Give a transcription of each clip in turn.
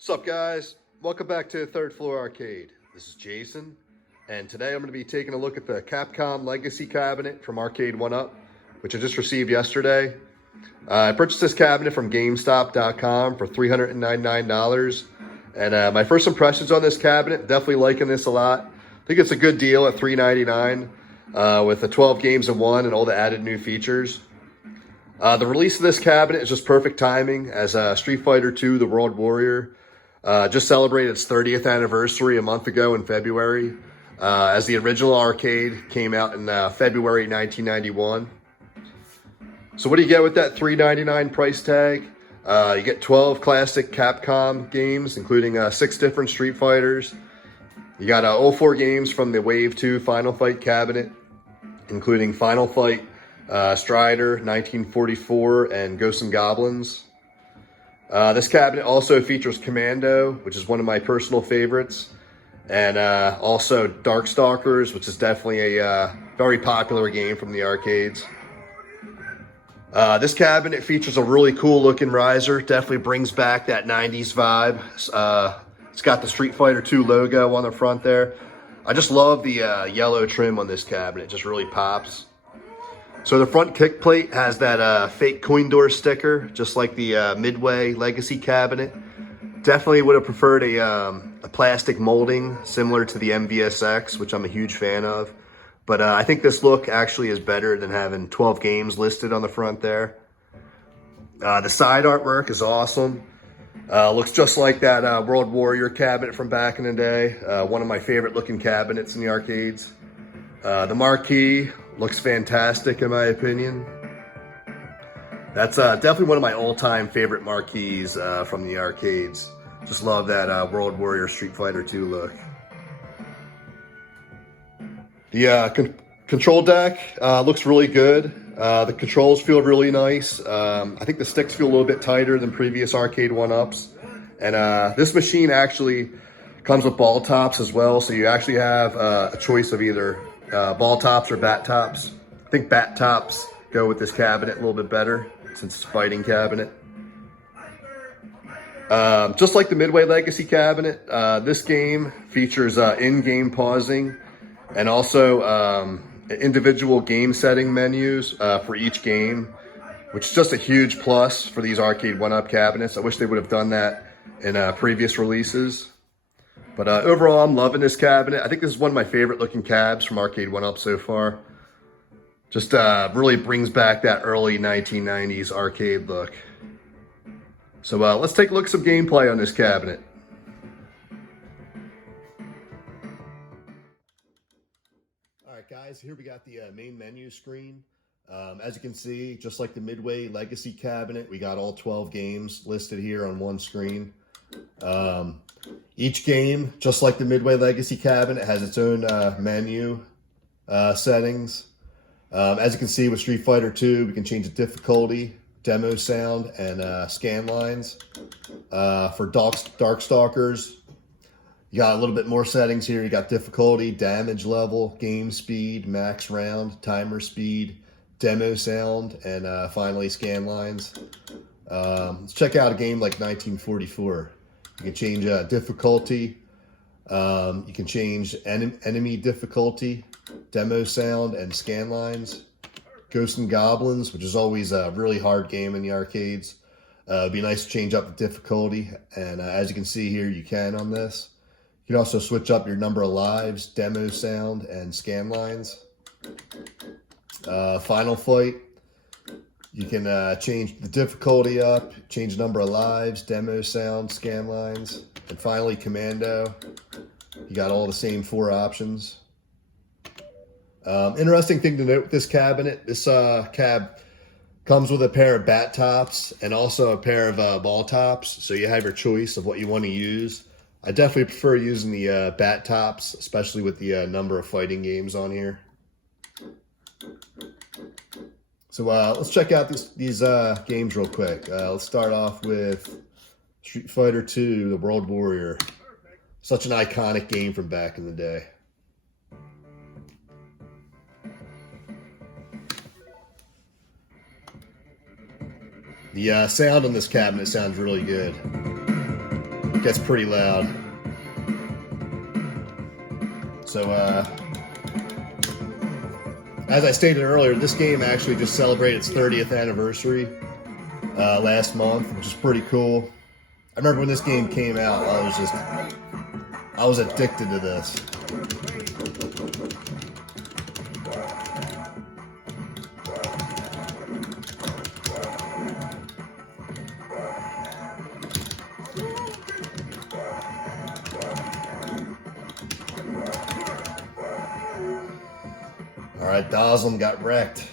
What's up, guys? Welcome back to Third Floor Arcade. This is Jason, and today I'm going to be taking a look at the Capcom Legacy cabinet from Arcade1up, which I just received yesterday. I purchased this cabinet from GameStop.com for $399, and my first impressions on this cabinet, definitely liking this a lot. I think it's a good deal at $399 with the 12 games in one and all the added new features. The release of this cabinet is just perfect timing, as Street Fighter II: The World Warrior just celebrated its 30th anniversary a month ago in February, as the original arcade came out in February 1991. So what do you get with that $399 price tag? You get 12 classic Capcom games, including 6 different Street Fighters. You got all 4 games from the Wave 2 Final Fight cabinet, including Final Fight, Strider, 1944, and Ghosts and Goblins. This cabinet also features Commando, which is one of my personal favorites, and also Darkstalkers, which is definitely a very popular game from the arcades. This cabinet features a really cool looking riser, definitely brings back that 90s vibe. It's got the Street Fighter II logo on the front there. I just love the yellow trim on this cabinet, it just really pops. So the front kick plate has that fake coin door sticker, just like the Midway Legacy cabinet. Definitely would have preferred a plastic molding similar to the MVSX, which I'm a huge fan of. But I think this look actually is better than having 12 games listed on the front there. The side artwork is awesome. Looks just like that World Warrior cabinet from back in the day. One of my favorite looking cabinets in the arcades. The marquee looks fantastic in my opinion. That's definitely one of my all-time favorite marquees from the arcades. Just love that World Warrior Street Fighter II look. The control deck looks really good. The controls feel really nice. I think the sticks feel a little bit tighter than previous Arcade1ups. And this machine actually comes with ball tops as well, so you actually have a choice of either ball tops or bat tops. I think bat tops go with this cabinet a little bit better since it's a fighting cabinet. Just like the Midway Legacy cabinet, this game features in-game pausing and also individual game setting menus for each game, which is just a huge plus for these Arcade1up cabinets. I wish they would have done that in previous releases. But overall, I'm loving this cabinet. I think this is one of my favorite looking cabs from Arcade1up so far. Just really brings back that early 1990s arcade look. So let's take a look at some gameplay on this cabinet. All right, guys, here we got the main menu screen. As you can see, just like the Midway Legacy cabinet, we got all 12 games listed here on one screen. Each game, just like the Midway Legacy cabinet, has its own menu settings. As you can see with Street Fighter II, we can change the difficulty, demo sound, and scan lines. For Darkstalkers, you got a little bit more settings here. You got difficulty, damage level, game speed, max round, timer speed, demo sound, and finally scan lines. Let's check out a game like 1944. You can change difficulty. You can change enemy difficulty, demo sound, and scan lines. Ghosts and Goblins, which is always a really hard game in the arcades. It'd be nice to change up the difficulty. And as you can see here, you can on this. You can also switch up your number of lives, demo sound, and scan lines. Final Fight. You can change the difficulty up, change the number of lives, demo sound, scan lines, and finally Commando. You got all the same 4 options. Interesting thing to note with this cabinet, this cab comes with a pair of bat tops and also a pair of ball tops, so you have your choice of what you want to use. I definitely prefer using the bat tops, especially with the number of fighting games on here. So let's check out these games real quick. Let's start off with Street Fighter II: The World Warrior. Such an iconic game from back in the day. The sound on this cabinet sounds really good. gets pretty loud. So, as I stated earlier, this game actually just celebrated its 30th anniversary last month, which is pretty cool. I remember when this game came out, I was addicted to this. All right, Doslam got wrecked.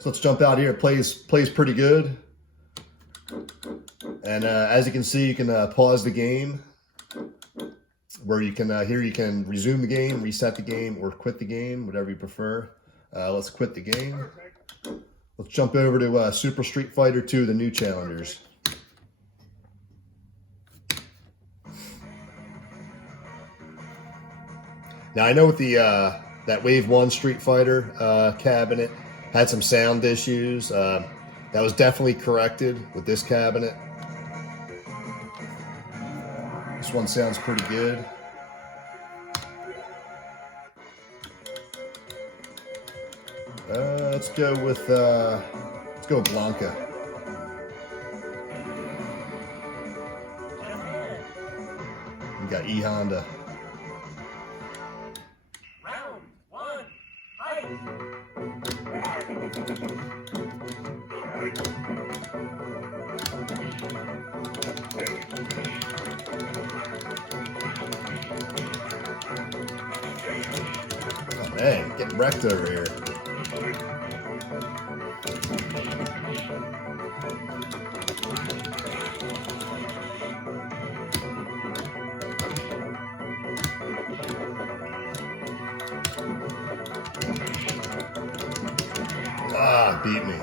So let's jump out here. It plays pretty good. And as you can see, you can pause the game, where you can here you can resume the game, reset the game, or quit the game, whatever you prefer. Let's quit the game. Let's jump over to Super Street Fighter 2, the new challengers. Now I know with the that Wave 1 Street Fighter cabinet had some sound issues. That was definitely corrected with this cabinet. This one sounds pretty good. Let's go with Blanca. We got E Honda. Round 1, fight! Oh man, getting wrecked over here. Ah, beat me.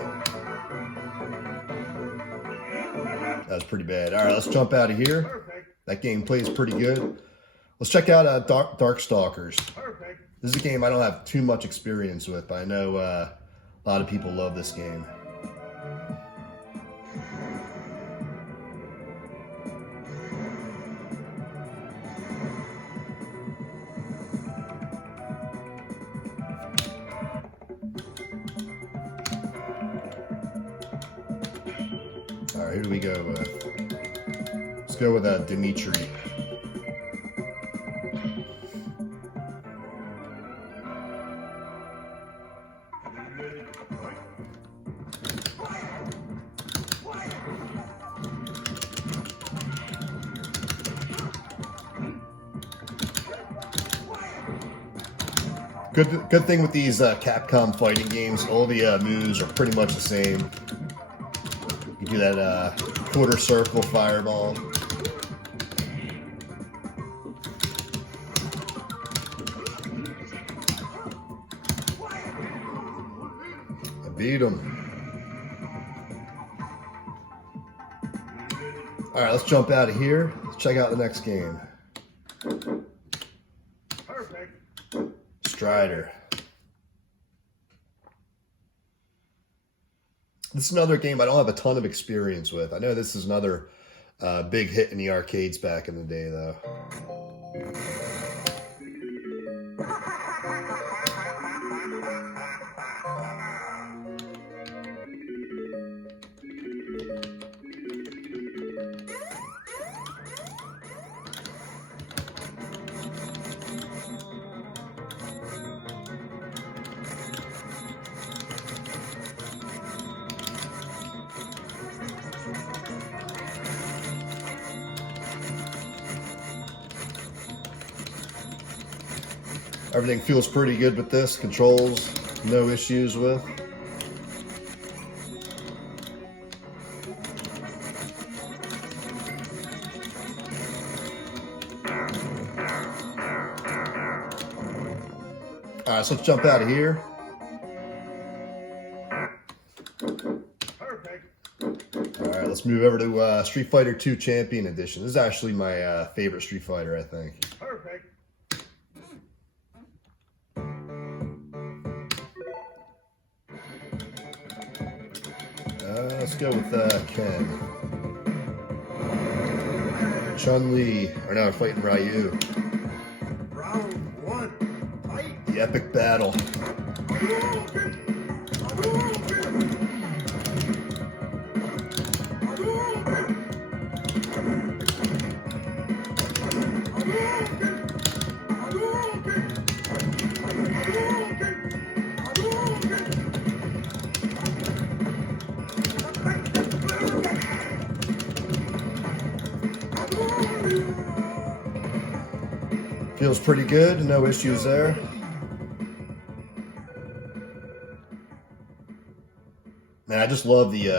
That was pretty bad. All right, let's jump out of here. That game plays pretty good. Let's check out Darkstalkers. This is a game I don't have too much experience with, but I know a lot of people love this game. All right, who do we go with? Let's go with Dimitri. Good thing with these Capcom fighting games, all the moves are pretty much the same. You do that quarter circle fireball. I beat him. All right, let's jump out of here. Let's check out the next game. Strider. This is another game I don't have a ton of experience with. I know this is another big hit in the arcades back in the day, though. Everything feels pretty good with this. Controls, no issues with. All right, so let's jump out of here. All right, let's move over to Street Fighter 2 Champion Edition. This is actually my favorite Street Fighter, I think. let's go with Ken. Chun-Li, or no, fighting Ryu. Round 1, fight! The epic battle. Feels pretty good, no issues there. Man, I just love the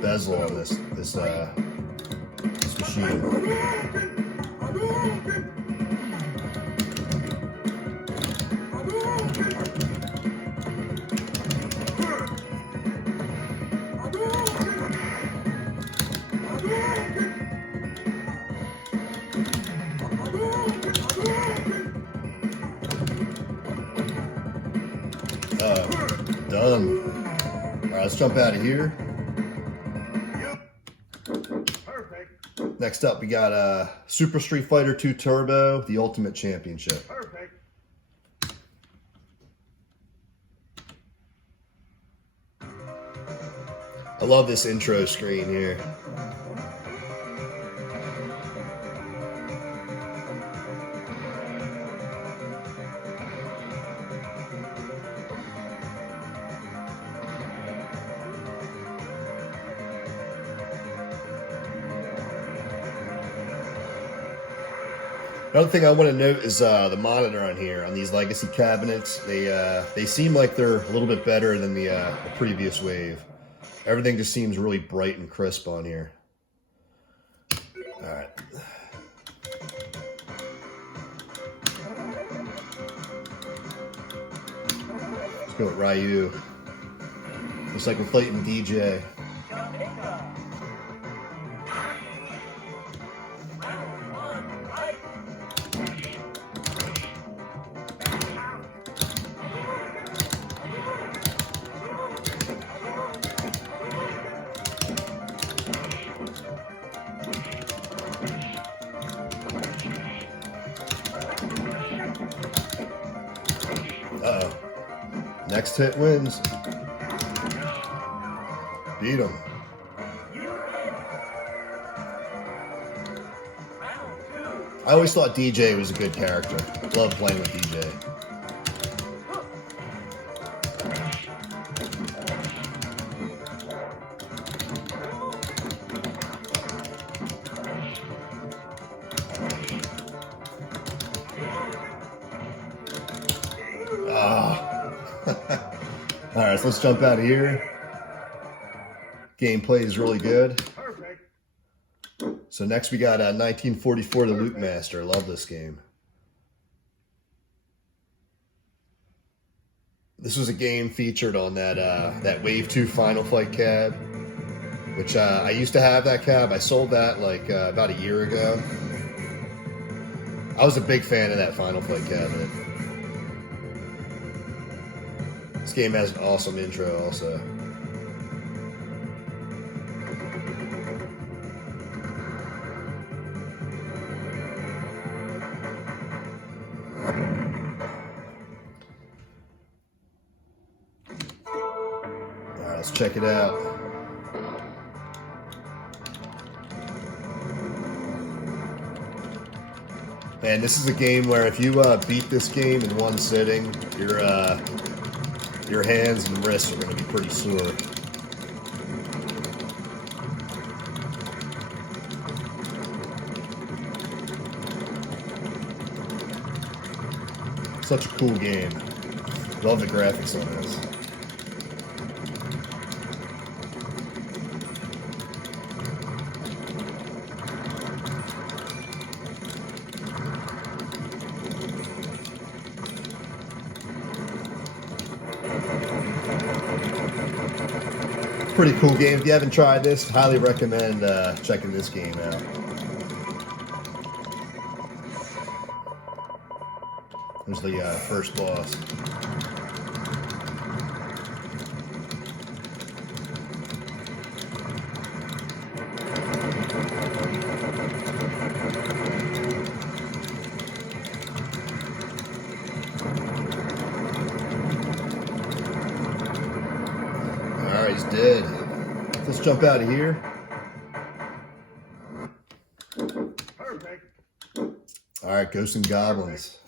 bezel on this machine. Done. All right, let's jump out of here. Perfect. Next up, we got Super Street Fighter 2 Turbo, the Ultimate Championship. Perfect. I love this intro screen here. Another thing I want to note is the monitor on here on these legacy cabinets. They seem like they're a little bit better than the previous wave. Everything just seems really bright and crisp on here. All right. Let's go with Ryu. Looks like we're fighting DJ. Uh-oh. Next hit wins. Beat him. I always thought DJ was a good character. Love playing with DJ. All right, so let's jump out of here. Gameplay is really good. Perfect. So next we got 1944, the Loot Master. I love this game. This was a game featured on that Wave 2 Final Fight cab, which I used to have that cab. I sold that like about a year ago. I was a big fan of that Final Fight cabinet. This game has an awesome intro also. Alright, let's check it out. Man, this is a game where if you beat this game in one sitting, your hands and wrists are going to be pretty sore. Such a cool game. Love the graphics on this. Pretty cool game. If you haven't tried this, highly recommend checking this game out. There's the first boss. Alright, he's dead. Let's jump out of here. Perfect. Alright, Ghosts and Goblins.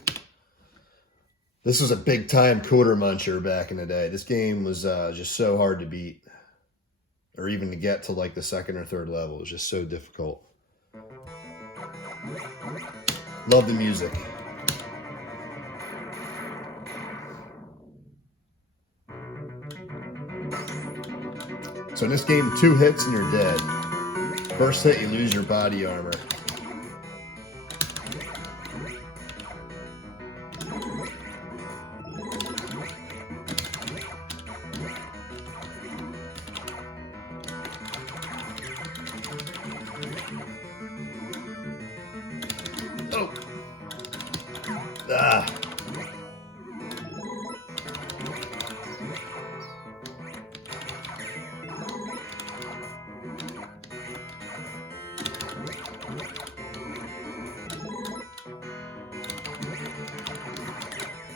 This was a big time quarter muncher back in the day. This game was just so hard to beat. Or even to get to like the second or third level. It was just so difficult. Love the music. So in this game, 2 hits and you're dead. First hit, you lose your body armor. Oh. Ah.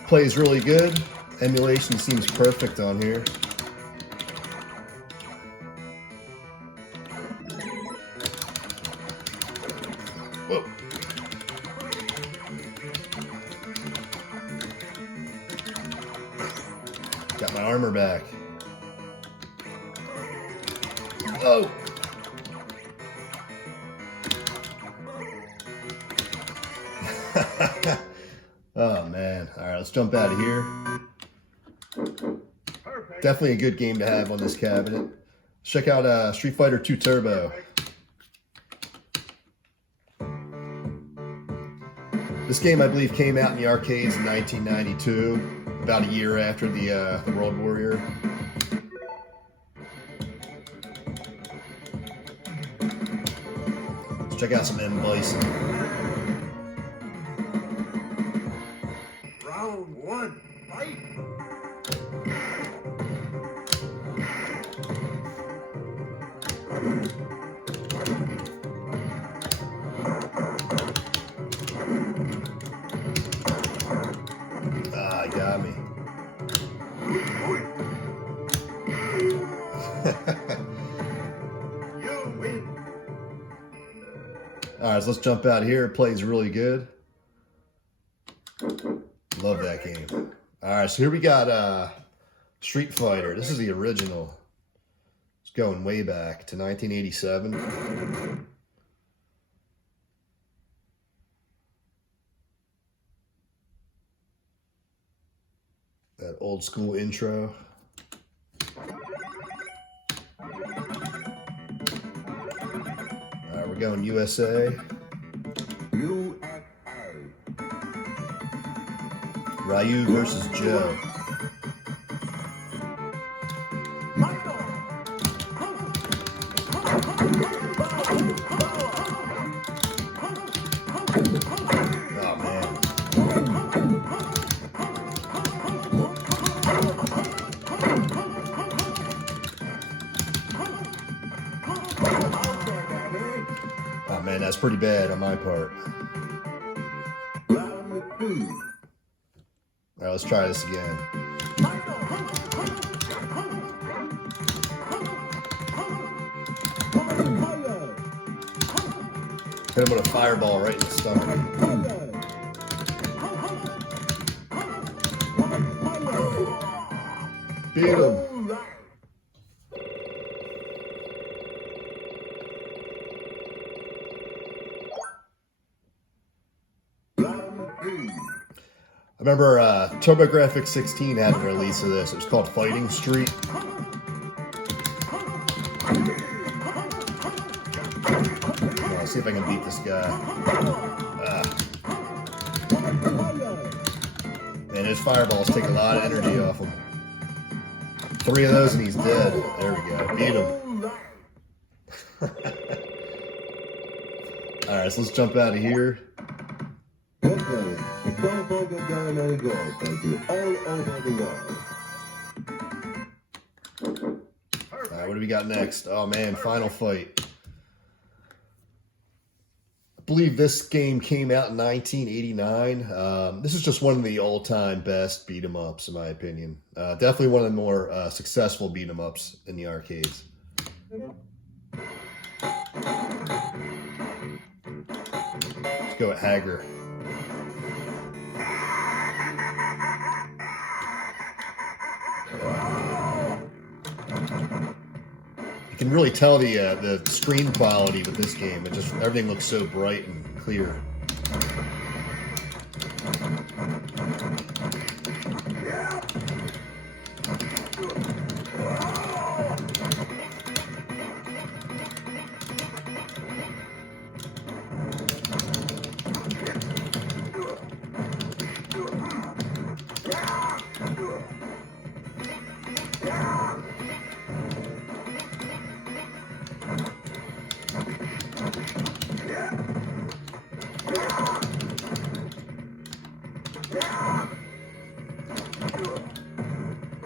Plays really good. Emulation seems perfect on here. Whoa. Got my armor back. Oh. Oh man. All right, let's jump out of here. Perfect. Definitely a good game to have on this cabinet. Check out Street Fighter 2 Turbo. This game, I believe, came out in the arcades in 1992, about a year after the World Warrior. Let's check out some M. Bison. Round 1, fight. Ah, he got me. You win. Alright, so let's jump out here. It plays really good. Love that game. Alright, so here we got Street Fighter. This is the original. It's going way back to 1987. That old school intro. Alright, we're going USA. Ryu versus Joe. Oh man. Oh man, that's pretty bad on my part. Alright, let's try this again. Hit him with a fireball right in the stomach. Beat him. I remember TurboGrafx 16 had a release of this. It was called Fighting Street. Let's see if I can beat this guy. Man, his fireballs take a lot of energy off him. 3 of those and he's dead. There we go. Beat him. Alright, so let's jump out of here. Alright, what do we got next? Oh man, final fight. I believe this game came out in 1989. This is just one of the all-time best beat 'em ups, in my opinion. Definitely one of the more successful beat 'em ups in the arcades. Let's go with Hager. You can really tell the screen quality with this game. It just everything looks so bright and clear.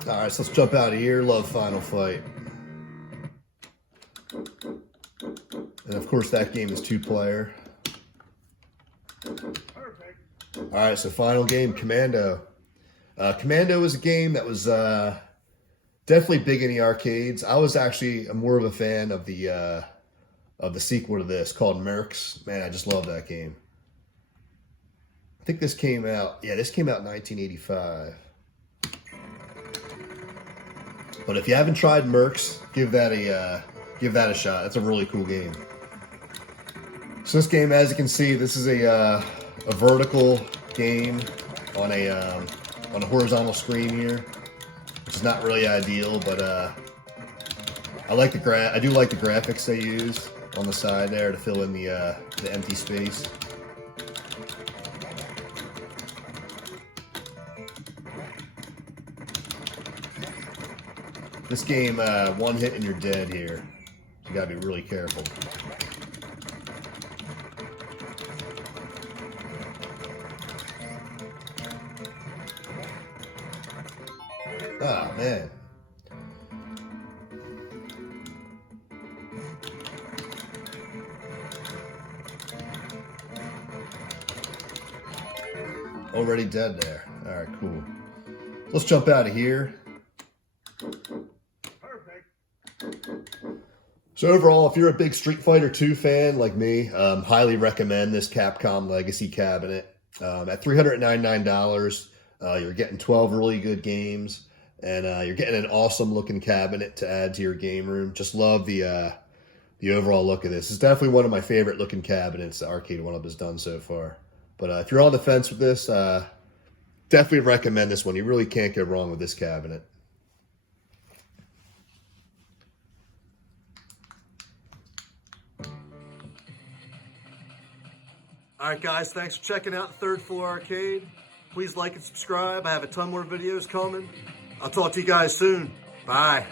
All right, so let's jump out of here. Love Final Fight. And of course, that game is 2-player. Perfect. All right, so final game, Commando. Commando was a game that was definitely big in the arcades. I was actually more of a fan of the sequel to this called Mercs. Man, I just love that game. I think this came out. Yeah, this came out in 1985. But if you haven't tried Mercs, give that a shot. That's a really cool game. So this game, as you can see, this is a vertical game on a horizontal screen here, which is not really ideal, but I like I do like the graphics they use on the side there to fill in the empty space. This game, one hit and you're dead here. You gotta be really careful. Ah, man. Already dead there. All right, cool. Let's jump out of here. So overall, if you're a big Street Fighter 2 fan like me, highly recommend this Capcom Legacy cabinet. At $399, you're getting 12 really good games, and you're getting an awesome looking cabinet to add to your game room. Just love the overall look of this. It's definitely one of my favorite looking cabinets that Arcade1up has done so far. But if you're on the fence with this, definitely recommend this one. You really can't go wrong with this cabinet. All right, guys, thanks for checking out the Third Floor Arcade. Please like and subscribe. I have a ton more videos coming. I'll talk to you guys soon. Bye.